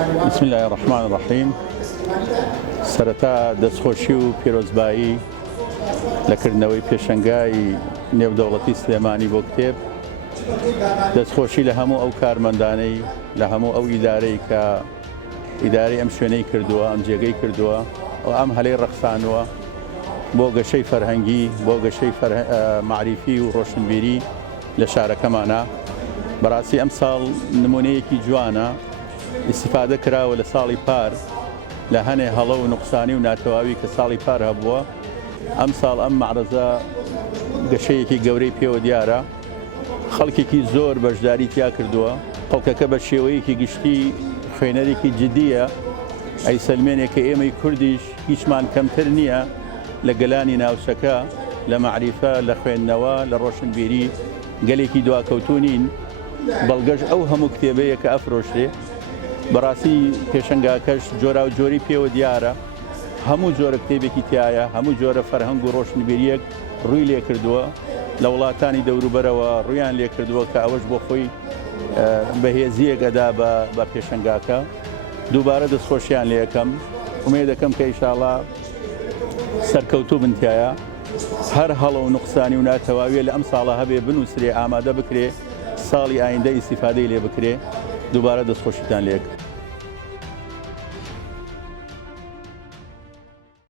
بسم الله الرحمن الرحیم. سەرەتا دەستخۆشی و پیرۆزبایی لەکردنەوەی پێشەنگای نێودەوڵەتی سلێمانی بۆ کتێب، دەستخۆشی لە هەموو ئەو کارمەندانەی لە هەموو ئەو ئیدارەی کە ئیدارەی ئەم شوێنەی کردووە، ئەم جێگەی کردووە و ئەم هەلەی ڕەخسانوە بۆ گەشەی فەرهەنگی، بۆ گەشەی معریفی و ڕۆشنبیری لە شارەکەمانە. بەڕاستی ئەم ساڵ نمونەیەکی جوانە، ئیستیفادە کراوە لە ساڵی پار لە هەنێ هەڵە و نوقسانی و ناتەواوی کە ساڵی پار هەبووە. ئەم ساڵ ئەم معرەزە گەشەیەکی گەورەی پێوە دیارە، خەڵکێکی زۆر بەشداری تیا کردووە. خەڵکەکە بە شێوەیەکی گشتی خوێنەرێکی جدیە، ئەی سەلمێنێک کە ئێمەی کوردیش هیچمان کەمتر نییە لە گەلانی ناوچەکە، لە معریفە، لە خوێندنەوە، لە ڕۆشنبیری گەلێکی دواکەوتونین. بەڵگەش ئەو هەموو کتێبەیە کە ئەفرۆشرێ، بەڕاستی پێشەنگاکەش جۆرا و جۆری پێوە دیارە، هەموو جۆرە کتێبێکی تایە، هەموو جۆرە فەرهەنگ و ڕۆشنبیریەک ڕووی لێ کردووە لە وڵاتانی دەوروبەرەوە، ڕوویان لێ کردووە کە ئەوەش بۆ خۆی بەهێزیەک ئەدا بە پێشەنگاکە. دووبارە دەستخۆشیان لێ یەکەم، ئومێد دەکەم کە ئینشاڵڵا سەرکەوتوو بنتیایە، هەر هەڵە و نوقسانی و ناتەواویە لە ئەم ساڵە هەبێ بنووسرێ، ئامادە بکرێ، ساڵی ئایندە ئیستیفادەی لێ بکرێ. دووبارە دەستخۆشیتان لێ یەکەم.